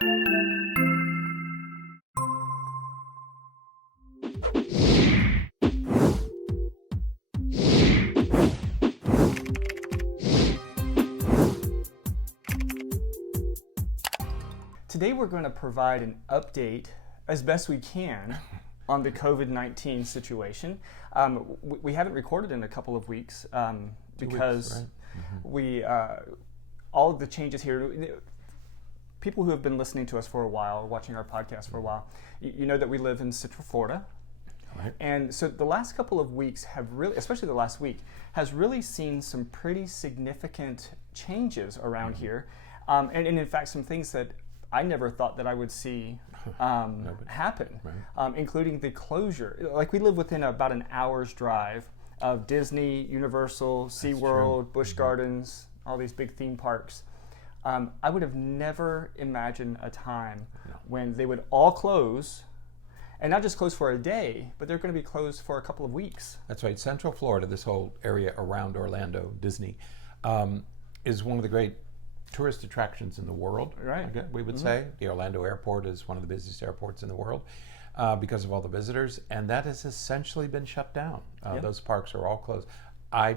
Today we're going to provide an update as best we can on the COVID-19 situation. We haven't recorded in a couple of weeks because 2 weeks, right? we all of the changes here. People who have been listening to us for a while, watching our podcast for a while, you know that we live in Central Florida. Right. And so the last couple of weeks have really, especially the last week, has really seen some pretty significant changes around here. And in fact, some things that I never thought that I would see happen, right. Including the closure. Like, we live within about an hour's drive of Disney, Universal, SeaWorld, Busch Gardens, all these big theme parks. I would have never imagined a time when they would all close, and not just close for a day, but they're going to be closed for a couple of weeks. That's right. Central Florida, this whole area around Orlando, Disney, is one of the great tourist attractions in the world, right? We would say. The Orlando airport is one of the busiest airports in the world because of all the visitors, and that has essentially been shut down. Those parks are all closed. I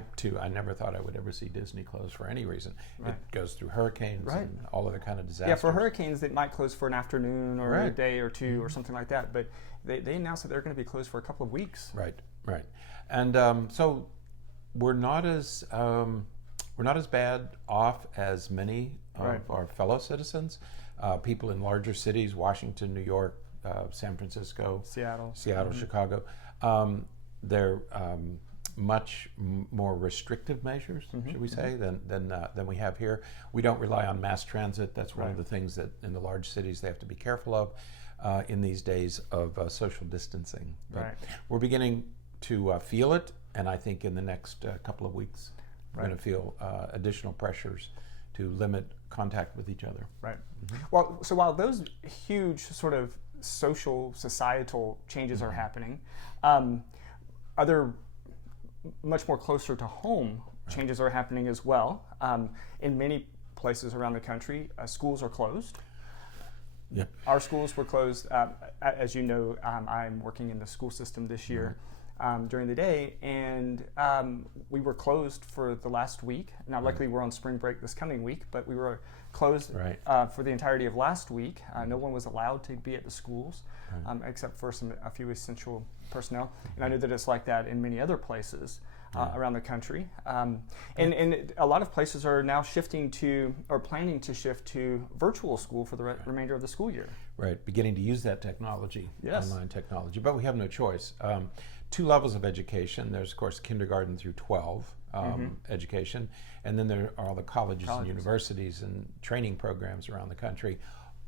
never thought I would ever see Disney closed for any reason. Right. It goes through hurricanes and all other kind of disasters. Yeah, for hurricanes, it might close for an afternoon or a day or two or something like that, but they announced that they're going to be closed for a couple of weeks. Right. And so we're not as bad off as many of our fellow citizens. People in larger cities, Washington, New York, San Francisco, Seattle, Chicago, they're much more restrictive measures, should we say, than we have here. We don't rely on mass transit. That's one of the things that in the large cities they have to be careful of in these days of social distancing. But we're beginning to feel it, and I think in the next couple of weeks we're going to feel additional pressures to limit contact with each other. Right. Well, so while those huge sort of social, societal changes are happening, other much more closer to home changes are happening as well. In many places around the country, schools are closed. Yep. Our schools were closed. As you know, I'm working in the school system this year. During the day, and we were closed for the last week. Now, luckily, we're on spring break this coming week, but we were closed for the entirety of last week. No one was allowed to be at the schools, except for a few essential personnel. And I know that it's like that in many other places around the country. And a lot of places are now shifting to, or planning to shift to, virtual school for the remainder of the school year. Right, beginning to use that technology, online technology, but we have no choice. 2 levels of education. There's, of course, kindergarten through 12 education, and then there are all the colleges and universities and training programs around the country,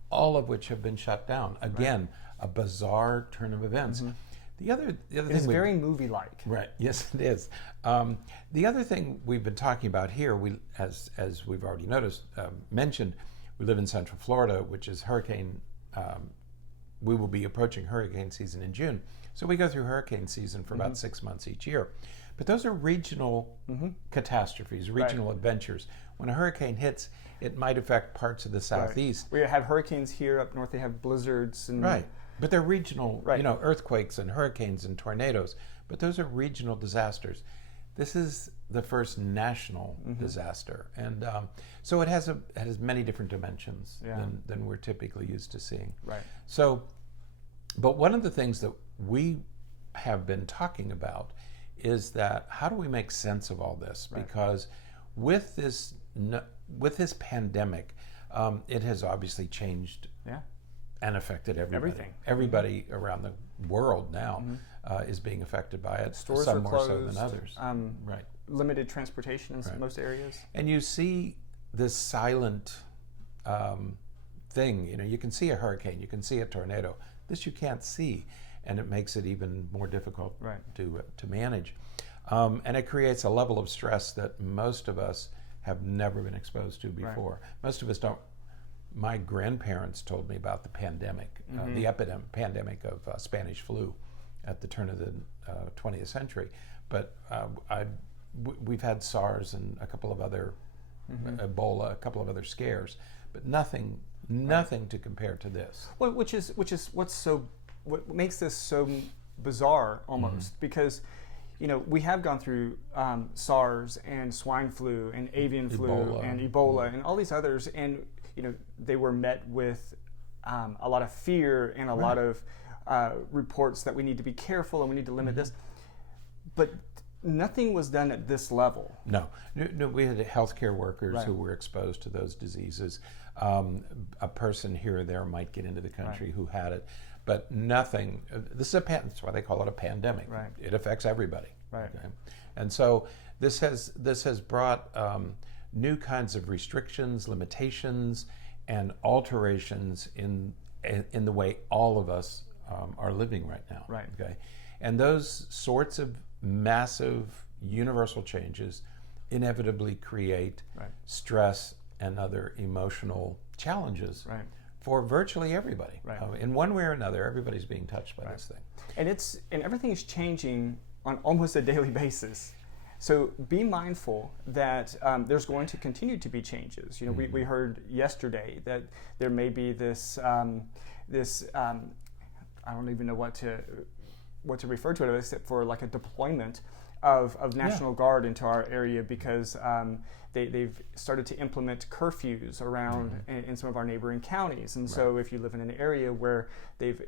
all of which have been shut down. Again, a bizarre turn of events. The other thing is very movie-like. Right. Yes, it is. The other thing we've been talking about here, as we've already mentioned, we live in Central Florida, which is hurricane. We will be approaching hurricane season in June. So we go through hurricane season for about 6 months each year. But those are regional catastrophes, regional adventures. When a hurricane hits, it might affect parts of the southeast. We have hurricanes here up north. They have blizzards. And but they're regional, earthquakes and hurricanes and tornadoes. But those are regional disasters. This is the first national disaster. And so it has many different dimensions than we're typically used to seeing. So, but one of the things that we have been talking about is that how do we make sense of all this? Because with this pandemic, it has obviously changed and affected everybody. Everybody around the world now is being affected by it. Stores some are more closed, so than others. Limited transportation in most areas. And you see this silent thing. You can see a hurricane, you can see a tornado. This you can't see, and it makes it even more difficult to manage. And it creates a level of stress that most of us have never been exposed to before. Most of us don't. My grandparents told me about the pandemic, the pandemic of Spanish flu at the turn of the 20th century. But we've had SARS and a couple of other Ebola, a couple of other scares, but nothing Nothing to compare to this. Well, which is what makes this so bizarre almost, because we have gone through SARS and swine flu and avian flu and Ebola and all these others, and they were met with a lot of fear and a lot of reports that we need to be careful and we need to limit this, but nothing was done at this level. No, we had healthcare workers who were exposed to those diseases. A person here or there might get into the country who had it, but nothing. This is that's why they call it a pandemic. Right. It affects everybody. Right. Okay? And so this has brought new kinds of restrictions, limitations, and alterations in the way all of us are living right now. Right. Okay. And those sorts of massive universal changes inevitably create stress and other emotional challenges for virtually everybody. Right. In one way or another, everybody's being touched by this thing. And everything is changing on almost a daily basis. So be mindful that there's going to continue to be changes. We heard yesterday that there may be this I don't even know what to refer to it except for like a deployment of National Guard into our area, because they've started to implement curfews around in some of our neighboring counties. And so if you live in an area where they've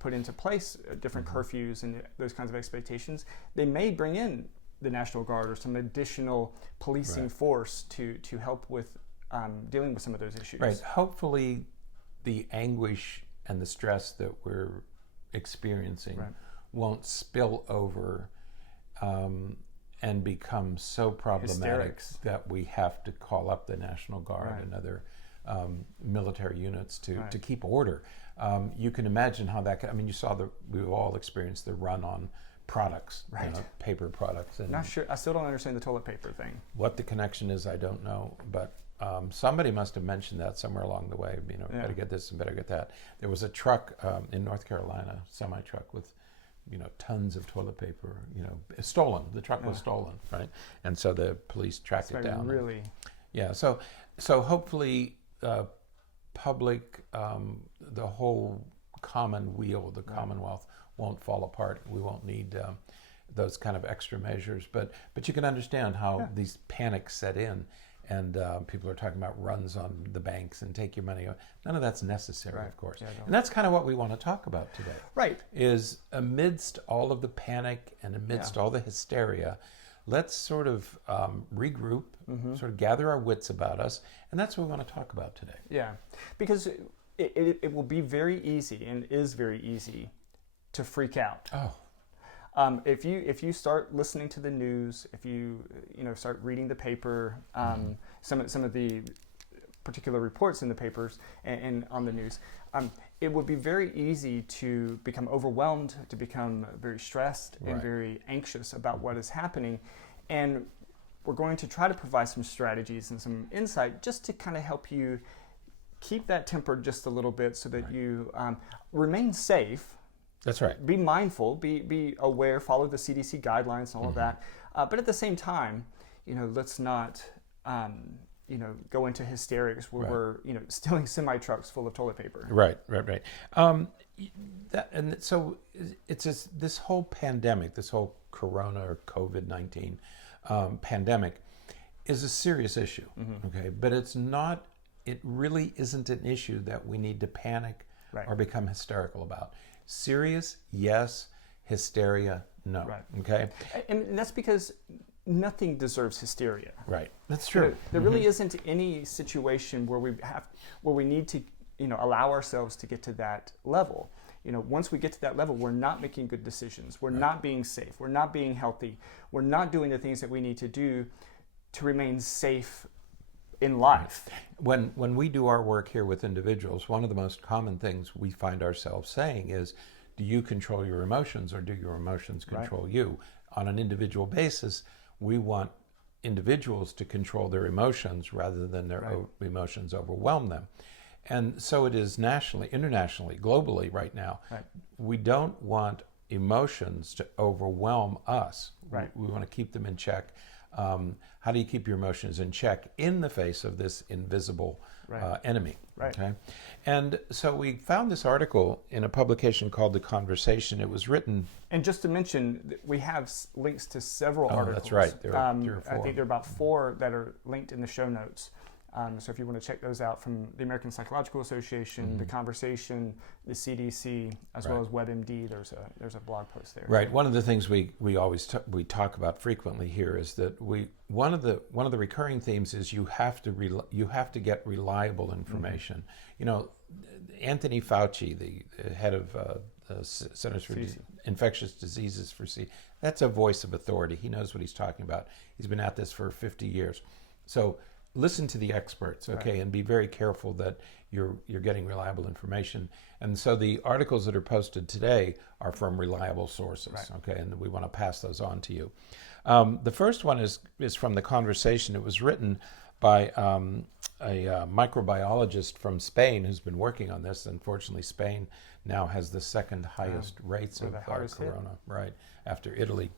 put into place different curfews and those kinds of expectations, they may bring in the National Guard or some additional policing force to help with dealing with some of those issues. Right. Hopefully the anguish and the stress that we're experiencing won't spill over and become so problematic that we have to call up the National Guard and other military units to keep order. You can imagine how that could, you saw we've all experienced the run on products, paper products. And not sure, I still don't understand the toilet paper thing. What the connection is, I don't know, but somebody must have mentioned that somewhere along the way. Better get this and better get that. There was a truck in North Carolina, semi-truck with, tons of toilet paper, stolen. The truck was stolen, right? And so the police tracked it down. Really? Yeah. So hopefully, public, the whole Commonwealth won't fall apart. We won't need those kind of extra measures. But you can understand how these panics set in. And people are talking about runs on the banks and take your money. None of that's necessary, of course. Yeah, and that's kind of what we want to talk about today. Right. Is amidst all of the panic and amidst all the hysteria, let's sort of regroup, sort of gather our wits about us. And that's what we want to talk about today. Yeah, because it will be very easy and is very easy to freak out. Oh. If you start listening to the news, if you start reading the paper, some of the particular reports in the papers and on the news, it would be very easy to become overwhelmed, to become very stressed and very anxious about what is happening. And we're going to try to provide some strategies and some insight just to kind of help you keep that tempered just a little bit so that you remain safe. That's right. Be mindful, be aware, follow the CDC guidelines and all of that. But at the same time, let's not, go into hysterics where we're, stealing semi-trucks full of toilet paper. Right. So it's this whole pandemic, this whole Corona or COVID-19 pandemic is a serious issue. Okay, but it really isn't an issue that we need to panic or become hysterical about. Serious, yes. Hysteria, no. Right. Okay? And that's because nothing deserves hysteria. Right. That's true. There really isn't any situation where we need to, allow ourselves to get to that level. Once we get to that level, we're not making good decisions. We're not being safe. We're not being healthy. We're not doing the things that we need to do to remain safe in life. When we do our work here with individuals, one of the most common things we find ourselves saying is, do you control your emotions or do your emotions control you? On an individual basis, we want individuals to control their emotions rather than their emotions overwhelm them. And so it is nationally, internationally, globally right now. Right. We don't want emotions to overwhelm us. Right. We want to keep them in check. How do you keep your emotions in check in the face of this invisible enemy? Right. Okay, and so we found this article in a publication called The Conversation. It was written. And just to mention, we have links to several articles. That's right. There are 3 or 4. I think there are about 4 that are linked in the show notes. So if you want to check those out from the American Psychological Association, The Conversation, the CDC, as well as WebMD, there's a blog post there. Right. One of the things we always we talk about frequently here is that one of the recurring themes is you have to get reliable information. You know, Anthony Fauci, the head of the Centers for Infectious Diseases that's a voice of authority. He knows what he's talking about. He's been at this for 50 years. So listen to the experts, okay, and be very careful that you're getting reliable information. And so the articles that are posted today are from reliable sources, okay, and we want to pass those on to you. The first one is from The Conversation. It was written by a microbiologist from Spain who's been working on this. Unfortunately, Spain now has the second highest rates of corona, right, after Italy.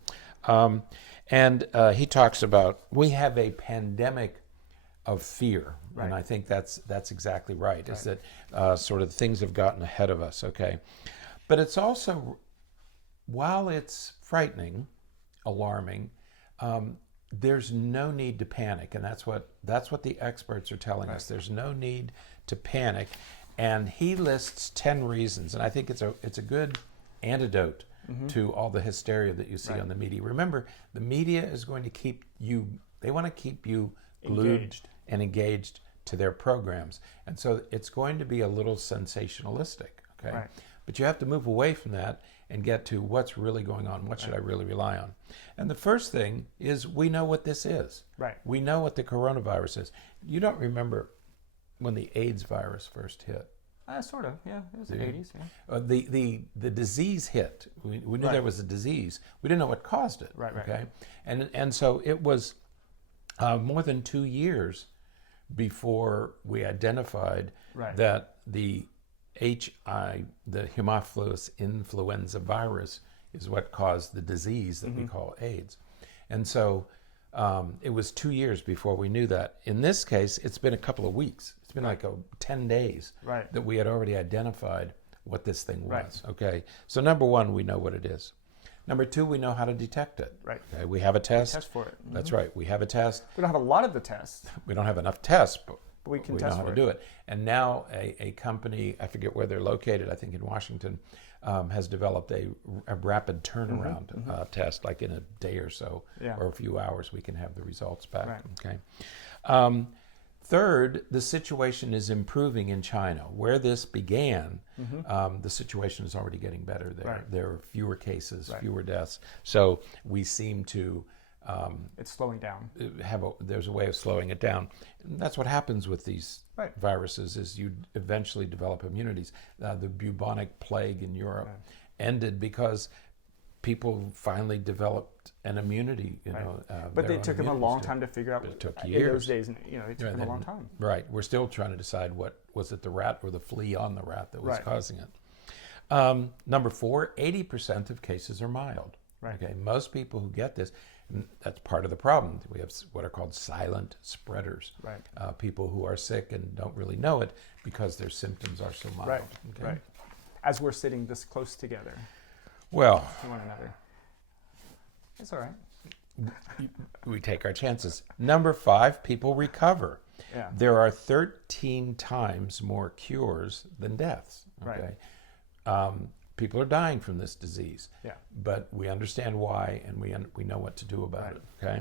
And he talks about, we have a pandemic of fear, and I think that's exactly right. Is that sort of things have gotten ahead of us, okay? But it's also, while it's frightening, alarming, there's no need to panic, and that's what the experts are telling us. There's no need to panic, and he lists 10 reasons, and I think it's a good antidote to all the hysteria that you see on the media. Remember, the media is going to keep you. They want to keep you glued and engaged to their programs. And so it's going to be a little sensationalistic, okay? Right. But you have to move away from that and get to what's really going on. What should I really rely on? And the first thing is we know what this is. Right. We know what the coronavirus is. You don't remember when the AIDS virus first hit. Sort of, yeah. It was the 80s, yeah. The disease hit. We knew there was a disease. We didn't know what caused it, okay? And so it was more than 2 years before we identified that the the Haemophilus influenza virus, is what caused the disease that we call AIDS. And so it was 2 years before we knew that. In this case, it's been a couple of weeks. It's been like 10 days that we had already identified what this thing was. Okay, so number one, we know what it is. Number two, we know how to detect it. Right. Okay, we have a test. We test for it. That's right. We have a test. We don't have a lot of the tests. We don't have enough tests, but we can we test know how for to do it. And now a company, I forget where they're located, I think in Washington, has developed a rapid turnaround test, like in a day or so, or a few hours, we can have the results back. Okay. Third, the situation is improving in China. Where this began, the situation is already getting better there. There are fewer cases, fewer deaths. So we seem to... it's slowing down. There's a way of slowing it down. And that's what happens with these viruses, is you eventually develop immunities. The bubonic plague in Europe ended because people finally developed an immunity, but it took them a long time to figure out. It took years. In those days, it took them a long time. Right. We're still trying to decide what was it, the rat or the flea on the rat that was causing it. Number four, 80% of cases are mild. Okay. Most people who get this, that's part of the problem. We have what are called silent spreaders. People who are sick and don't really know it because their symptoms are so mild. Okay? As we're sitting this close together. Well, to one another. It's all right. We take our chances. Number five, people recover. There are 13 times more cures than deaths. Okay? People are dying from this disease, but we understand why, and we know what to do about it. Okay.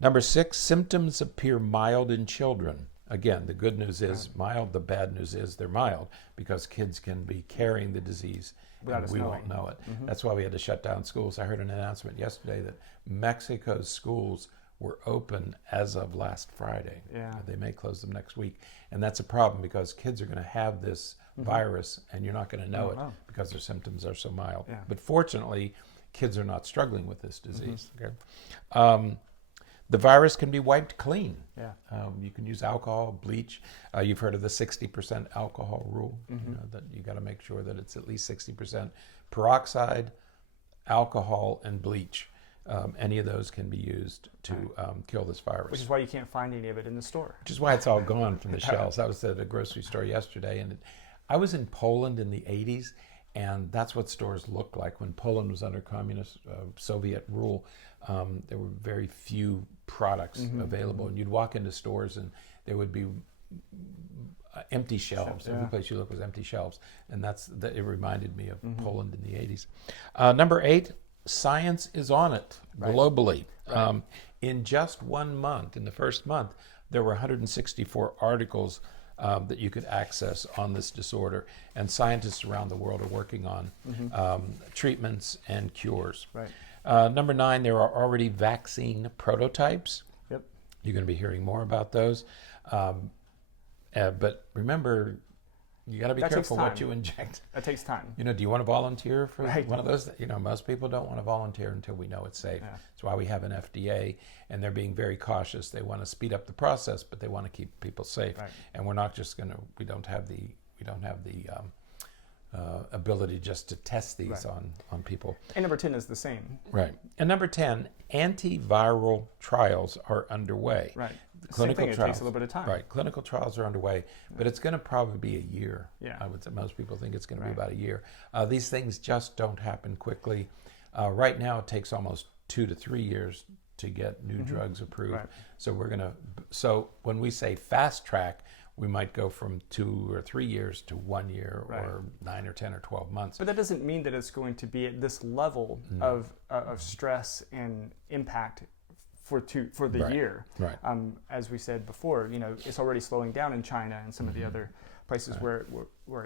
Number six, symptoms appear mild in children. Again, the good news is mild. The bad news is they're mild because kids can be carrying the disease and we won't know it. That's why we had to shut down schools. I heard an announcement yesterday that Mexico's schools were open as of last Friday. They may close them next week. And that's a problem because kids are going to have this virus and you're not going to know it because their symptoms are so mild. But fortunately, kids are not struggling with this disease. Okay? The virus can be wiped clean. You can use alcohol, bleach. You've heard of the 60% alcohol rule. That you got to make sure that it's at least 60% peroxide, alcohol, and bleach. any of those can be used to kill this virus. Which is why you can't find any of it in the store. Which is why it's all gone from the shelves. I was at a grocery store yesterday, and I was in Poland in the 80s, and that's what stores looked like when Poland was under communist Soviet rule. There were very few products available, and you'd walk into stores and there would be empty shelves. Every place you look was empty shelves, and it reminded me of Poland in the 80s. Number 8, science is on it globally. Right. In just 1 month, in the first month, there were 164 articles that you could access on this disorder, and scientists around the world are working on treatments and cures. Right. Number 9, there are already vaccine prototypes. Yep. You're going to be hearing more about those. But remember, you got to be careful what you inject. That takes time. Do you want to volunteer for one of those? Most people don't want to volunteer until we know it's safe. Yeah. That's why we have an FDA, and they're being very cautious. They want to speed up the process, but they want to keep people safe. Right. And we're not just we don't have the ability just to test these on people. And number 10 is the same. Right. And number 10, antiviral trials are underway. Right. Clinical trials. It takes a little bit of time. Right. Clinical trials are underway, but it's going to probably be a year. Yeah. I would say most people think it's going to be about a year. These things just don't happen quickly. Right now, it takes almost 2 to 3 years to get new drugs approved. Right. So when we say fast track, we might go from 2 or 3 years to 1 year, or 9 or 10 or 12 months. But that doesn't mean that it's going to be at this level of stress and impact for the year. Right. As we said before, it's already slowing down in China and some of the other places where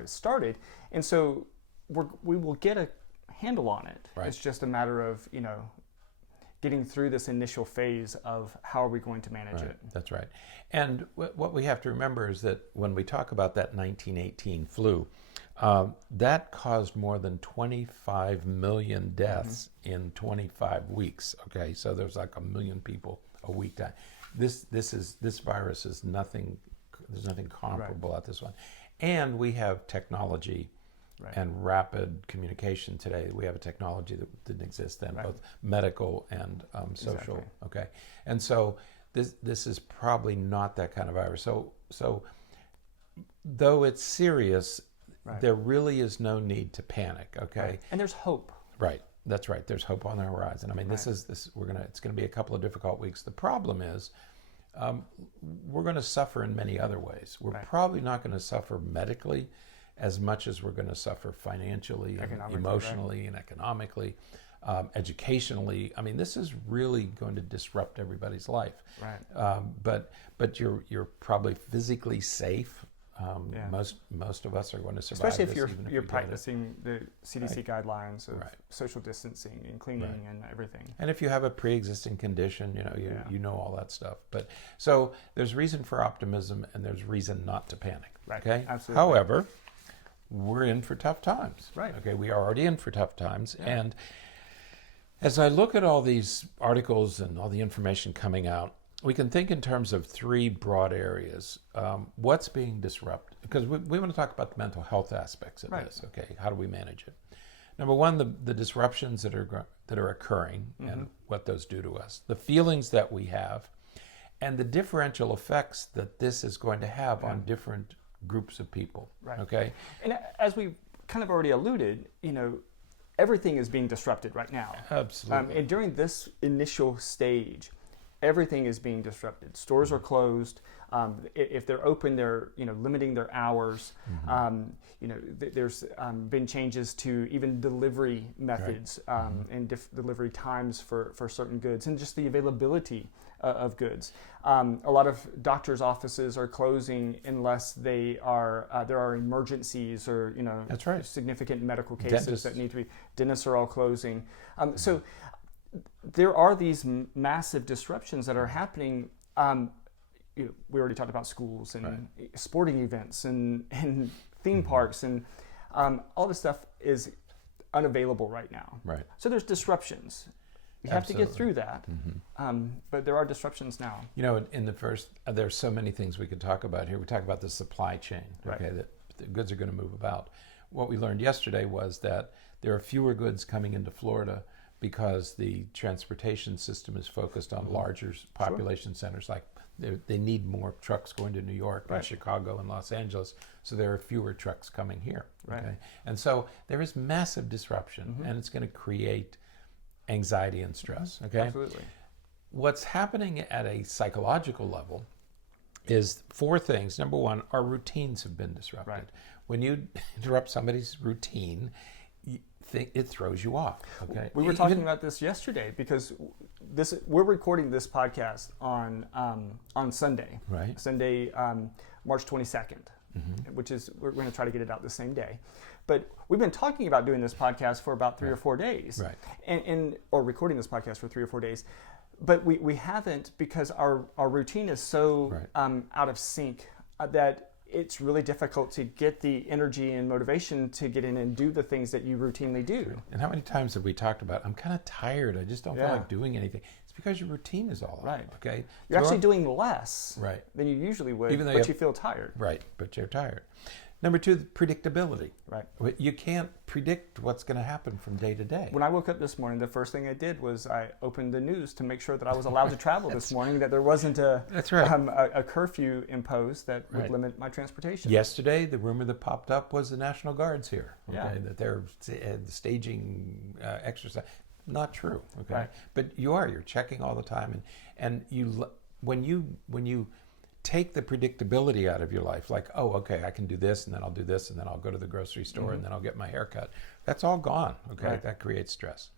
it started, and so we will get a handle on it. Right. It's just a matter of getting through this initial phase of how are we going to manage it. That's right. And what we have to remember is that when we talk about that 1918 flu, that caused more than 25 million deaths in 25 weeks. Okay, so there's like 1 million people a week dying. This virus is nothing. There's nothing comparable at this one, and we have technology and rapid communication today. We have a technology that didn't exist then, both medical and social. Exactly. Okay, and so this is probably not that kind of virus. So though it's serious, there really is no need to panic. Okay, right. And there's hope. Right, that's right. There's hope on the horizon. I mean, it's going to be a couple of difficult weeks. The problem is, we're going to suffer in many other ways. We're probably not going to suffer medically as much as we're going to suffer financially and emotionally and economically, educationally. I mean, this is really going to disrupt everybody's life. Right. But you're probably physically safe. Most of us are going to survive. Especially if you're practicing the CDC guidelines of social distancing and cleaning and everything. And if you have a pre-existing condition, you know all that stuff. But so there's reason for optimism and there's reason not to panic. Right. Okay. Absolutely. However, we're in for tough times. Right. Okay. We are already in for tough times. Yeah. And as I look at all these articles and all the information coming out, we can think in terms of 3 broad areas. What's being disrupted? Because we want to talk about the mental health aspects of this. Okay, how do we manage it? Number 1, the disruptions that are occurring and what those do to us. The feelings that we have, and the differential effects that this is going to have on different groups of people. Right. Okay. And as we kind of already alluded, everything is being disrupted right now. Absolutely. And during this initial stage, everything is being disrupted. Stores are closed. If they're open, they're limiting their hours. There's been changes to even delivery methods and delivery times for certain goods, and just the availability of goods. A lot of doctors' offices are closing unless there are emergencies or significant medical cases that need to be. Dentists are all closing. So there are these massive disruptions that are happening. We already talked about schools and sporting events and theme parks, and all this stuff is unavailable right now. Right. So there's disruptions. You have to get through that, but there are disruptions now. In the first, there's so many things we could talk about here. We talk about the supply chain, that the goods are going to move about. What we learned yesterday was that there are fewer goods coming into Florida because the transportation system is focused on larger population centers. Like they need more trucks going to New York and Chicago and Los Angeles, so there are fewer trucks coming here. Okay, and so there is massive disruption, and it's going to create anxiety and stress. Okay, Absolutely. What's happening at a psychological level is 4 things. Number 1, our routines have been disrupted. Right. When you interrupt somebody's routine, it throws you off. Okay. We were talking about this yesterday because we're recording this podcast on Sunday. Right. Sunday, March 22nd, which is we're going to try to get it out the same day. But we've been talking about doing this podcast for about 3 or 4 days, right? Or recording this podcast for 3 or 4 days. But we haven't because our routine is so out of sync that it's really difficult to get the energy and motivation to get in and do the things that you routinely do. And how many times have we talked about, I'm kind of tired, I just don't feel like doing anything. It's because your routine is all off, okay? You're actually doing less right. than you usually would, even though but you feel tired. Right, but you're tired. Number 2, predictability. Right. You can't predict what's going to happen from day to day. When I woke up this morning, the first thing I did was I opened the news to make sure that I was allowed to travel this morning, that there wasn't a curfew imposed that would limit my transportation. Yesterday, the rumor that popped up was the National Guard's here, that they're staging exercise. Not true, okay? Right. But you're checking all the time. And when you take the predictability out of your life, like, oh, okay, I can do this, and then I'll do this, and then I'll go to the grocery store, and then I'll get my hair cut. That's all gone, okay? Right. That creates stress.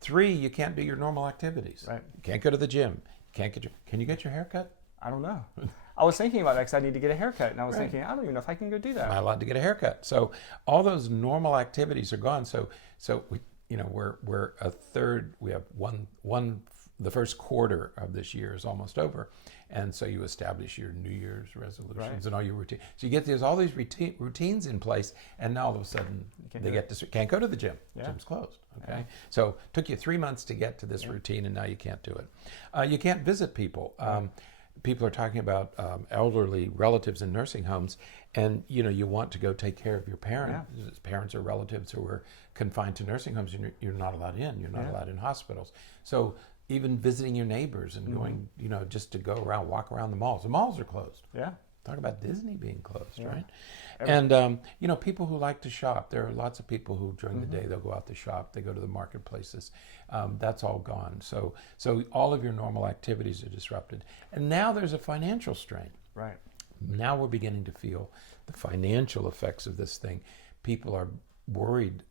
3, you can't do your normal activities. Right. You can't go to the gym. Can you get your hair cut? I don't know. I was thinking about that because I need to get a haircut, and I was thinking, I don't even know if I can go do that. Am I allowed to get a haircut? So all those normal activities are gone. So we're a third. We have one. The first quarter of this year is almost over, and so you establish your New Year's resolutions and all your routine. So you get all these routines in place, and now all of a sudden can't go to the gym. Gym's closed. Okay, so it took you 3 months to get to this routine, and now you can't do it. You can't visit people. People are talking about elderly relatives in nursing homes, and you want to go take care of your parents or relatives who are confined to nursing homes. You're not allowed in. You're not allowed in hospitals. So even visiting your neighbors and going, just to walk around the malls. The malls are closed. Yeah. Talk about Disney being closed, right? And, people who like to shop. There are lots of people who during the day, they'll go out to shop. They go to the marketplaces. That's all gone. So all of your normal activities are disrupted. And now there's a financial strain. Right. Now we're beginning to feel the financial effects of this thing. People are worried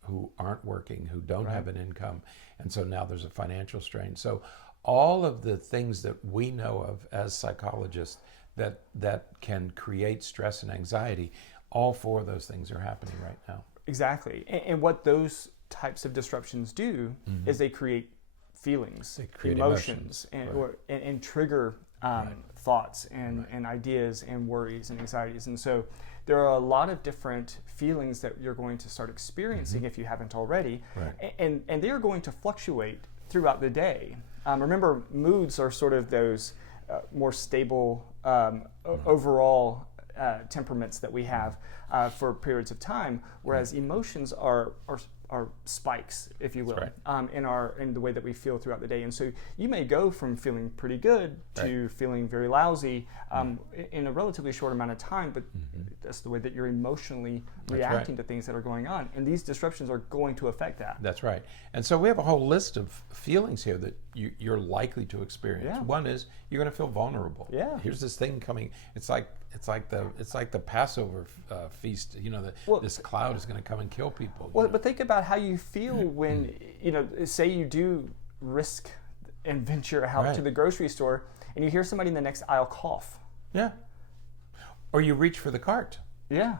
who aren't working, who don't have an income. And so now there's a financial strain. So all of the things that we know of as psychologists that can create stress and anxiety, all 4 of those things are happening right now. Exactly. And what those types of disruptions do is they create feelings, they create emotions, and trigger thoughts and ideas and worries and anxieties. And so there are a lot of different feelings that you're going to start experiencing if you haven't already. Right. And they are going to fluctuate throughout the day. Remember, moods are sort of those more stable overall temperaments that we have for periods of time, whereas emotions are spikes, if you will, in the way that we feel throughout the day. And so you may go from feeling pretty good to feeling very lousy in a relatively short amount of time, but that's the way that you're emotionally reacting to things that are going on. And these disruptions are going to affect that. That's right. And so we have a whole list of feelings here that you're likely to experience. Yeah. One is you're going to feel vulnerable. Yeah. Here's this thing coming. It's like the Passover feast. This cloud is going to come and kill people. Well, but think about how you feel when say you do risk and venture out to the grocery store, and you hear somebody in the next aisle cough. Yeah. Or you reach for the cart. Yeah.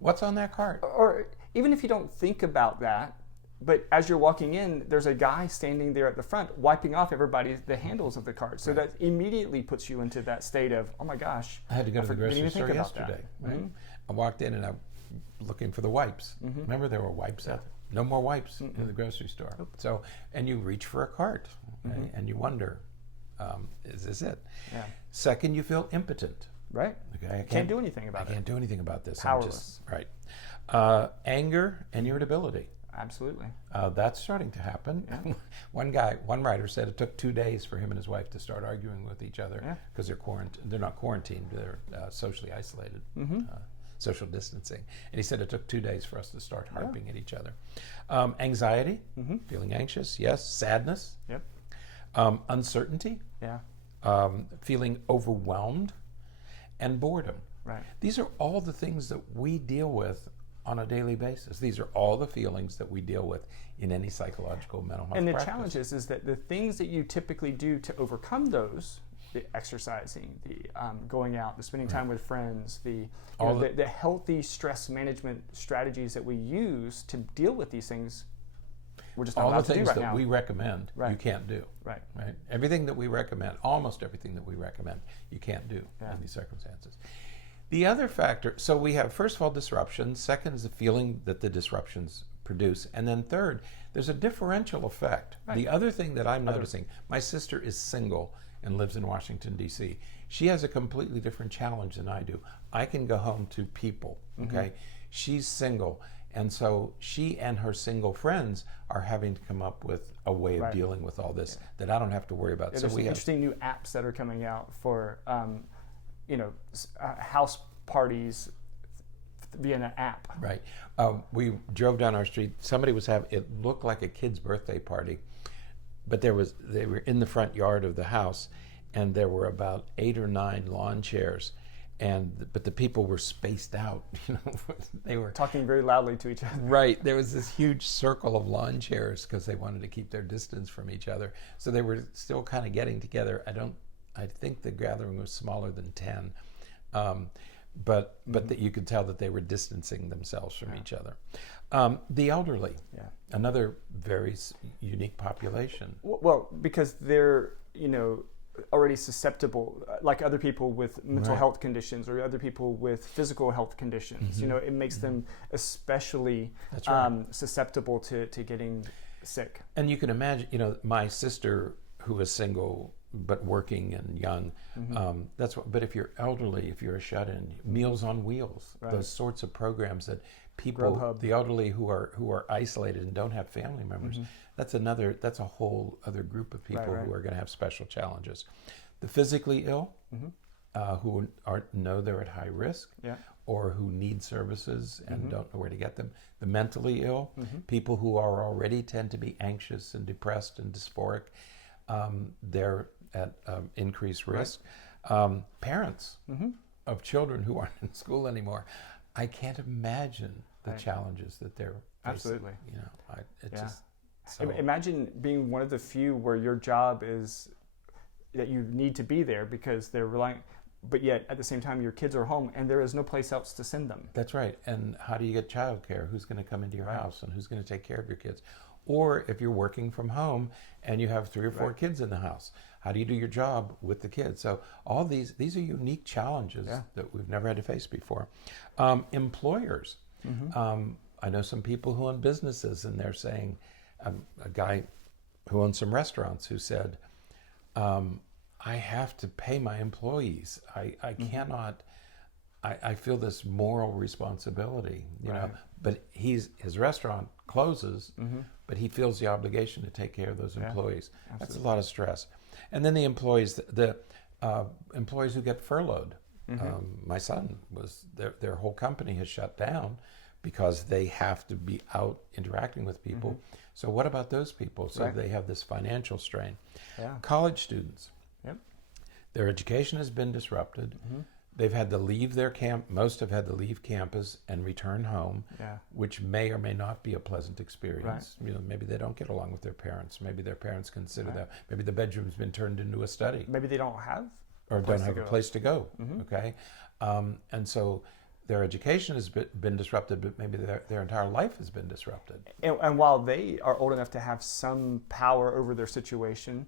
What's on that cart? Or even if you don't think about that, but as you're walking in, there's a guy standing there at the front wiping off the handles of the cart. So that immediately puts you into that state of, oh my gosh. I had to go to the grocery store yesterday. Right? I walked in and I'm looking for the wipes. Remember there were wipes out there? No more wipes in the grocery store. So, and you reach for a cart and you wonder, is this it? Yeah. Second, you feel impotent. Right. Okay, I can't do anything about it. I can't do anything about this. Powerless. Anger and irritability. Absolutely. That's starting to happen. Yeah. One writer said it took 2 days for him and his wife to start arguing with each other because they're not quarantined, they're socially isolated, social distancing. And he said it took 2 days for us to start harping at each other. Anxiety, feeling anxious, yes. Sadness, uncertainty, feeling overwhelmed, and boredom. Right. These are all the things that we deal with on a daily basis. These are all the feelings that we deal with in any psychological mental health practice. And the challenge is that the things that you typically do to overcome those, the exercising, the going out, the spending time with friends, the healthy stress management strategies that we use to deal with these things, we're just not allowed to do right now. All the things that we recommend, you can't do. Right. Everything that we recommend, almost everything that we recommend, you can't do in these circumstances. The other factor, so we have, first of all, disruption. Second is the feeling that the disruptions produce. And then third, there's a differential effect. Right. The other thing that I'm noticing, my sister is single and lives in Washington, D.C. She has a completely different challenge than I do. I can go home to people, okay? She's single. And so she and her single friends are having to come up with a way of dealing with all this that I don't have to worry about. So there's some interesting new apps that are coming out for house parties via an app. Right. We drove down our street. Somebody was having, it looked like a kid's birthday party, but they were in the front yard of the house, and there were about 8 or 9 lawn chairs, but the people were spaced out. They were talking very loudly to each other. Right. There was this huge circle of lawn chairs because they wanted to keep their distance from each other. So they were still kind of getting together. I think the gathering was smaller than 10, but that you could tell that they were distancing themselves from each other. The elderly, another very unique population. Well, because they're already susceptible, like other people with mental health conditions or other people with physical health conditions. It makes them especially susceptible to getting sick. And you can imagine, my sister, who is single but working and young, but if you're elderly, if you're a shut-in, Meals on Wheels, those sorts of programs that people, the elderly who are isolated and don't have family members, that's a whole other group of people who are going to have special challenges. The physically ill, who know they're at high risk, or who need services and don't know where to get them. The mentally ill, people who are already tend to be anxious and depressed and dysphoric, they're at increased risk. Parents of children who aren't in school anymore, I can't imagine the challenges that they're facing. Absolutely. Imagine being one of the few where your job is that you need to be there because they're relying, but yet at the same time your kids are home and there is no place else to send them. That's right. And how do you get childcare? Who's going to come into your house and who's going to take care of your kids? Or if you're working from home and you have 3 or 4 kids in the house, how do you do your job with the kids? So all these are unique challenges that we've never had to face before. Employers. I know some people who own businesses, and they're saying, a guy who owns some restaurants who said, I have to pay my employees. I cannot, I feel this moral responsibility, but his restaurant closes, but he feels the obligation to take care of those employees. Absolutely. That's a lot of stress. And then the employees who get furloughed. My son their whole company has shut down because they have to be out interacting with people. So what about those people? So they have this financial strain. College students, their education has been disrupted. They've had to leave their camp. Most have had to leave campus and return home, which may or may not be a pleasant experience. Maybe they don't get along with their parents. Maybe their parents consider that. Maybe the bedroom's been turned into a study. Maybe they don't have a place to go. Okay, and so their education has been disrupted, but maybe their entire life has been disrupted. And while they are old enough to have some power over their situation,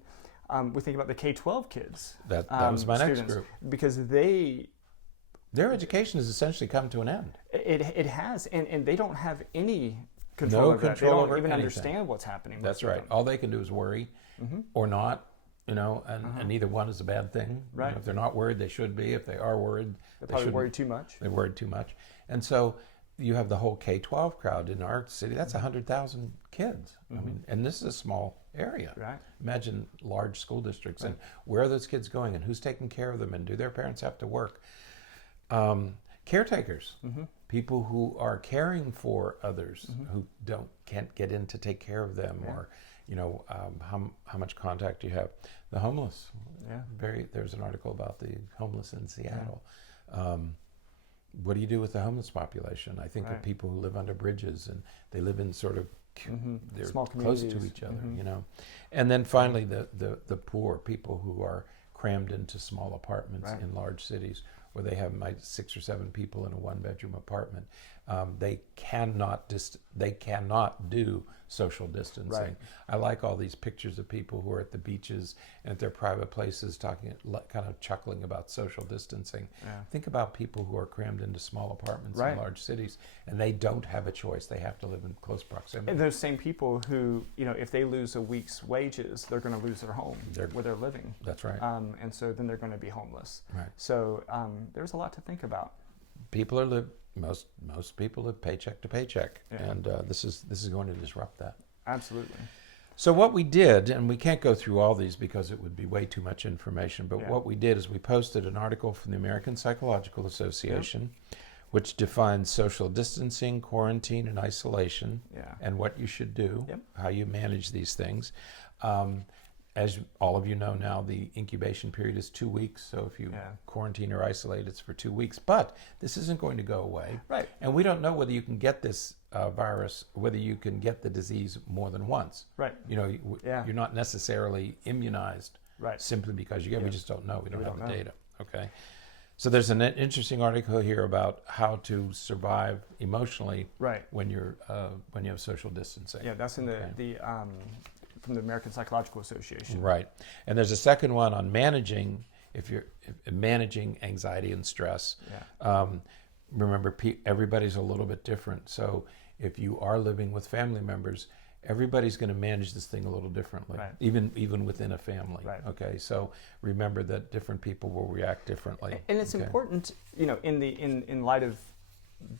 we think about the K-12 kids. That was my next group. Because their education has essentially come to an end. It has, and they don't have any control over that. They don't even understand what's happening. That's right. All they can do is worry or not, and neither one is a bad thing. Right. If they're not worried, they should be. If they are worried, they probably worry too much. They worried too much. And so you have the whole K-12 crowd in our city. That's 100,000 kids. I mean, and this is a small area. Right. Imagine large school districts, and where are those kids going, and who's taking care of them, and do their parents have to work? Caretakers, people who are caring for others who can't get in to take care of them, or how much contact you have. The homeless. There's an article about the homeless in Seattle. What do you do with the homeless population? I think of people who live under bridges, and they live in sort of they're small close to each other, And then finally, the poor, people who are crammed into small apartments in large cities, where they have 6 or 7 people in a 1-bedroom apartment. They cannot do social distancing. Right. I like all these pictures of people who are at the beaches and at their private places talking, kind of chuckling about social distancing. Think about people who are crammed into small apartments in large cities, and they don't have a choice. They have to live in close proximity. And those same people who, if they lose a week's wages, they're going to lose their home where they're living. That's right. And so then they're going to be homeless. Right. So there's a lot to think about. People are most people live paycheck to paycheck, and this is going to disrupt that. Absolutely. So what we did, and we can't go through all these because it would be way too much information, but what we did is we posted an article from the American Psychological Association, which defines social distancing, quarantine, and isolation, and what you should do, how you manage these things. As all of you know now, the incubation period is 2 weeks. So if you quarantine or isolate, it's for 2 weeks. But this isn't going to go away. Right. And we don't know whether you can get this virus, whether you can get the disease more than once. Right. You're not necessarily immunized simply because you get it. We just don't know. We don't have the data. Okay. So there's an interesting article here about how to survive emotionally when you have social distancing. Yeah, that's in the from the American Psychological Association. Right. And there's a second one on managing managing anxiety and stress. Remember, everybody's a little bit different. So if you are living with family members, everybody's going to manage this thing a little differently, even within a family. Okay. So remember that different people will react differently. And it's important, in light of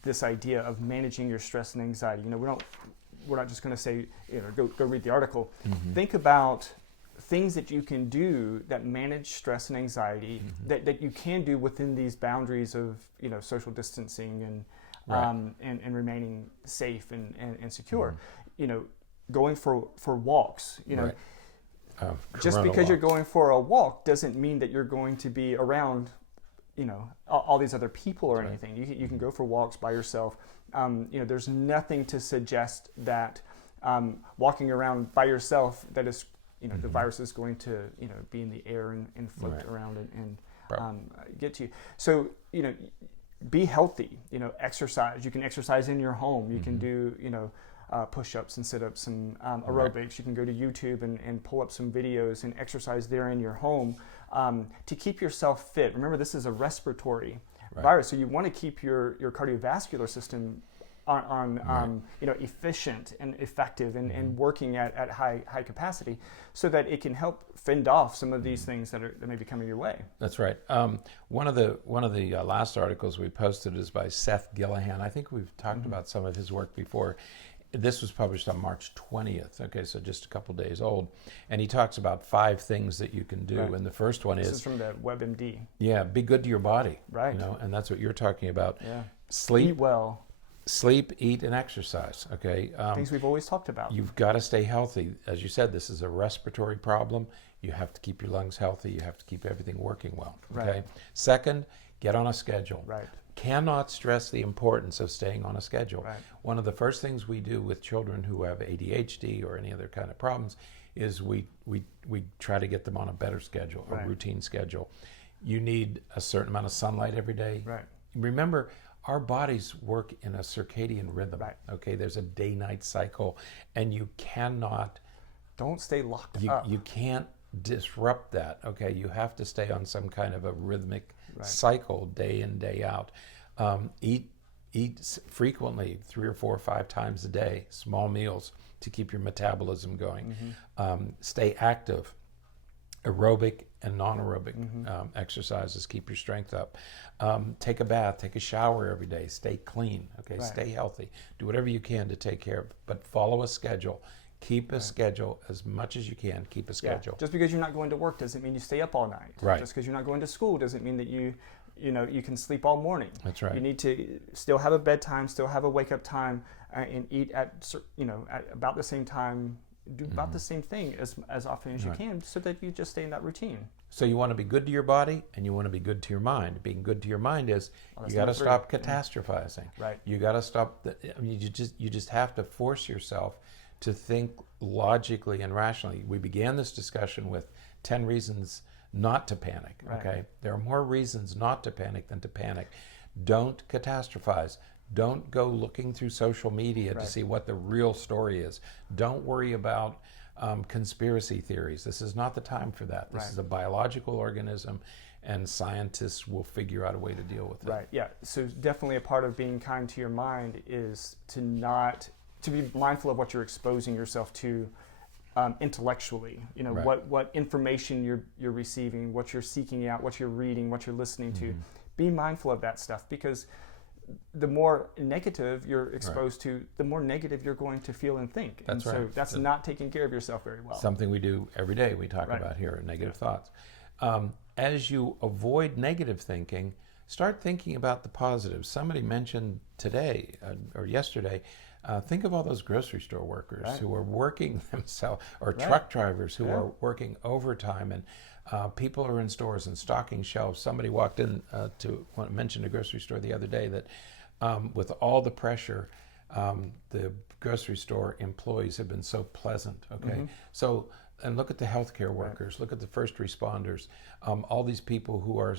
this idea of managing your stress and anxiety. We're not just going to say, go read the article. Think about things that you can do that manage stress and anxiety that you can do within these boundaries of, social distancing and remaining safe and secure. Going for walks, just because you're going for a walk doesn't mean that you're going to be around, all these other people or anything. You can go for walks by yourself. There's nothing to suggest that walking around by yourself, that is, the virus is going to, be in the air and float around and get to you. So, be healthy, exercise. You can exercise in your home. You can do, push-ups and sit-ups and aerobics. You can go to YouTube and pull up some videos and exercise there in your home to keep yourself fit. Remember, this is a respiratory virus, so you want to keep your cardiovascular system on efficient and effective and working at high capacity, so that it can help fend off some of these things that may be coming your way. That's right. One of the last articles we posted is by Seth Gillihan. I think we've talked about some of his work before. This was published on March 20th, okay, so just a couple days old. And he talks about 5 things that you can do. And the first one This is from the WebMD. Yeah, be good to your body. Right. And that's what you're talking about. Yeah. Sleep. Eat well. Sleep, eat, and exercise, okay? Things we've always talked about. You've got to stay healthy. As you said, this is a respiratory problem. You have to keep your lungs healthy. You have to keep everything working well, okay? Right. Second, get on a schedule. Right. Cannot stress the importance of staying on a schedule. Right. One of the first things we do with children who have ADHD or any other kind of problems is we try to get them on a better schedule, a routine schedule. You need a certain amount of sunlight every day. Right. Remember, our bodies work in a circadian rhythm. Right. Okay, there's a day-night cycle, and you cannot. Don't stay locked up. You can't disrupt that. Okay, you have to stay on some kind of a rhythmic cycle, day in, day out. Eat frequently, 3 or 4 or 5 times a day, small meals to keep your metabolism going. Stay active, aerobic and non-aerobic exercises. Keep your strength up. Take a bath, take a shower every day. Stay clean, okay? Right. Stay healthy. Do whatever you can to take care of, but follow a schedule. Keep a schedule as much as you can. Keep a schedule. Just because you're not going to work doesn't mean you stay up all night. Right. Just because you're not going to school doesn't mean that you can sleep all morning. That's right. You need to still have a bedtime, still have a wake up time, and eat at about the same time. Do about the same thing as often as you can, so that you just stay in that routine. So you want to be good to your body, and you want to be good to your mind. Being good to your mind is you got to stop catastrophizing. Right. You got to stop. You just have to force yourself to think logically and rationally. We began this discussion with 10 reasons not to panic. Right. Okay, there are more reasons not to panic than to panic. Don't catastrophize. Don't go looking through social media to see what the real story is. Don't worry about conspiracy theories. This is not the time for that. This is a biological organism, and scientists will figure out a way to deal with it. Right. Yeah. So definitely a part of being kind to your mind is to be mindful of what you're exposing yourself to intellectually. What information you're receiving, what you're seeking out, what you're reading, what you're listening to. Be mindful of that stuff, because the more negative you're exposed to, the more negative you're going to feel and think. That's So that's not taking care of yourself very well. Something we do every day. We talk about here, negative thoughts. As you avoid negative thinking, start thinking about the positives. Somebody mentioned today or yesterday, think of all those grocery store workers who are working themselves, or truck drivers who are working overtime, and people are in stores and stocking shelves. Somebody walked in mentioned a grocery store the other day that with all the pressure, the grocery store employees have been so pleasant. Okay, so, and look at the healthcare workers, look at the first responders, all these people who are,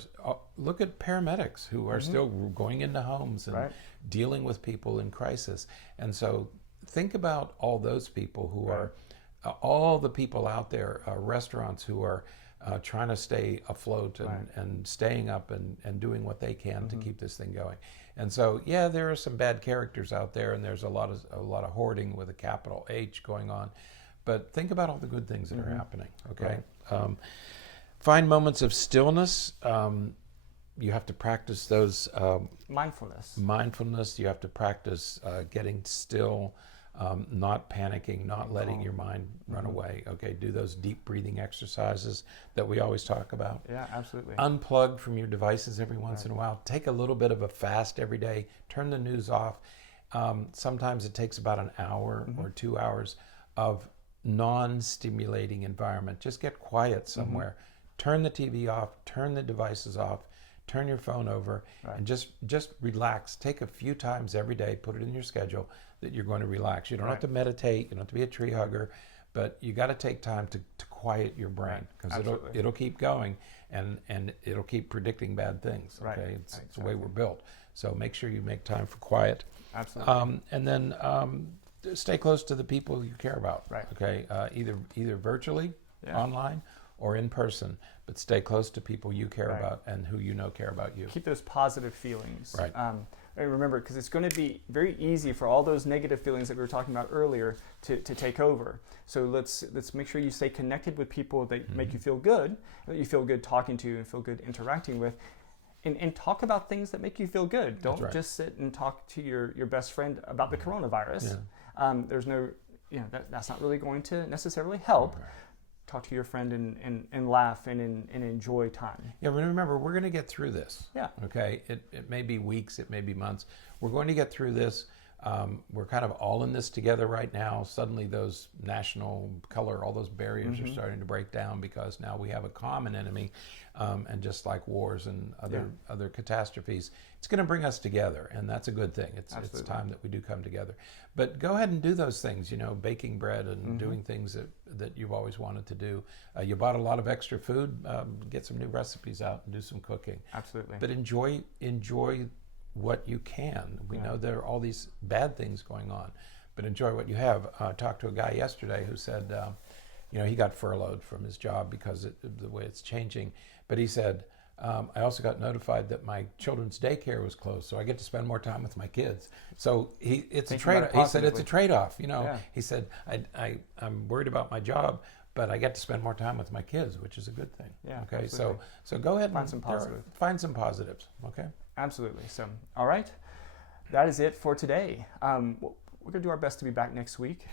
look at paramedics who are still going into homes and dealing with people in crisis. And so think about all those people who are, all the people out there, restaurants who are trying to stay afloat and staying up and doing what they can to keep this thing going. And so, yeah, there are some bad characters out there, and there's a lot of hoarding with a capital H going on. But think about all the good things that are happening, okay? Find moments of stillness. You have to practice those. Mindfulness. You have to practice getting still, not panicking, not letting your mind run away. Okay, do those deep breathing exercises that we always talk about. Yeah, absolutely. Unplug from your devices every once in a while. Take a little bit of a fast every day. Turn the news off. Sometimes it takes about an hour or 2 hours of non-stimulating environment. Just get quiet somewhere. Turn the TV off, turn the devices off, turn your phone over, and just relax. Take a few times every day, put it in your schedule that you're going to relax. You don't have to meditate, you don't have to be a tree hugger, but you got to take time to quiet your brain, because it'll keep going and it'll keep predicting bad things. Okay, it's the way we're built. So make sure you make time for quiet. Absolutely. And then stay close to the people you care about. Right. Okay. Either virtually, online, or in person, but stay close to people you care about and who you know care about you. Keep those positive feelings. Right. And remember, because it's going to be very easy for all those negative feelings that we were talking about earlier to take over. So let's make sure you stay connected with people that make you feel good, that you feel good talking to and feel good interacting with. And talk about things that make you feel good. Don't just sit and talk to your best friend about the coronavirus. There's no, that's not really going to necessarily help. Talk to your friend and laugh and enjoy time. Yeah, remember, we're going to get through this. Yeah. Okay, it may be weeks, it may be months. We're going to get through this. We're kind of all in this together right now. Suddenly those national color, all those barriers are starting to break down, because now we have a common enemy. And just like wars and other catastrophes, it's going to bring us together, and that's a good thing. It's time that we do come together. But go ahead and do those things, baking bread and doing things that you've always wanted to do. You bought a lot of extra food, get some new recipes out and do some cooking. Absolutely. But enjoy what you can. We know there are all these bad things going on, but enjoy what you have. I talked to a guy yesterday who said, he got furloughed from his job because of the way it's changing. But he said, I also got notified that my children's daycare was closed, so I get to spend more time with my kids. So it's a trade-off. He said it's a trade-off. He said, I'm worried about my job, but I get to spend more time with my kids, which is a good thing. Yeah. Okay. Absolutely. So go ahead Find and some positive. find some positives. Okay. Absolutely. So, all right. That is it for today. We're going to do our best to be back next week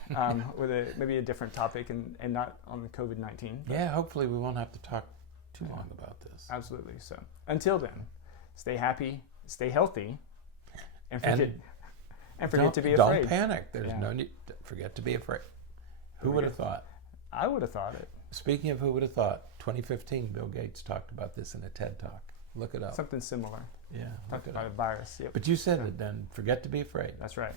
with maybe a different topic and not on the COVID-19. Yeah, hopefully we won't have to talk too long about this. Absolutely. So until then, stay happy, stay healthy, and forget to be afraid. Don't panic. There's no need to forget to be afraid. Who would have thought? I would have thought it. Speaking of who would have thought, 2015, Bill Gates talked about this in a TED Talk. Look it up. Something similar. Yeah, Talked about a virus. Yep. But you said it then. Forget to be afraid. That's right.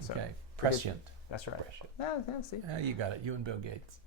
So, Okay. Prescient. That's right. Prescient. Yeah, see. Yeah, you got it. You and Bill Gates.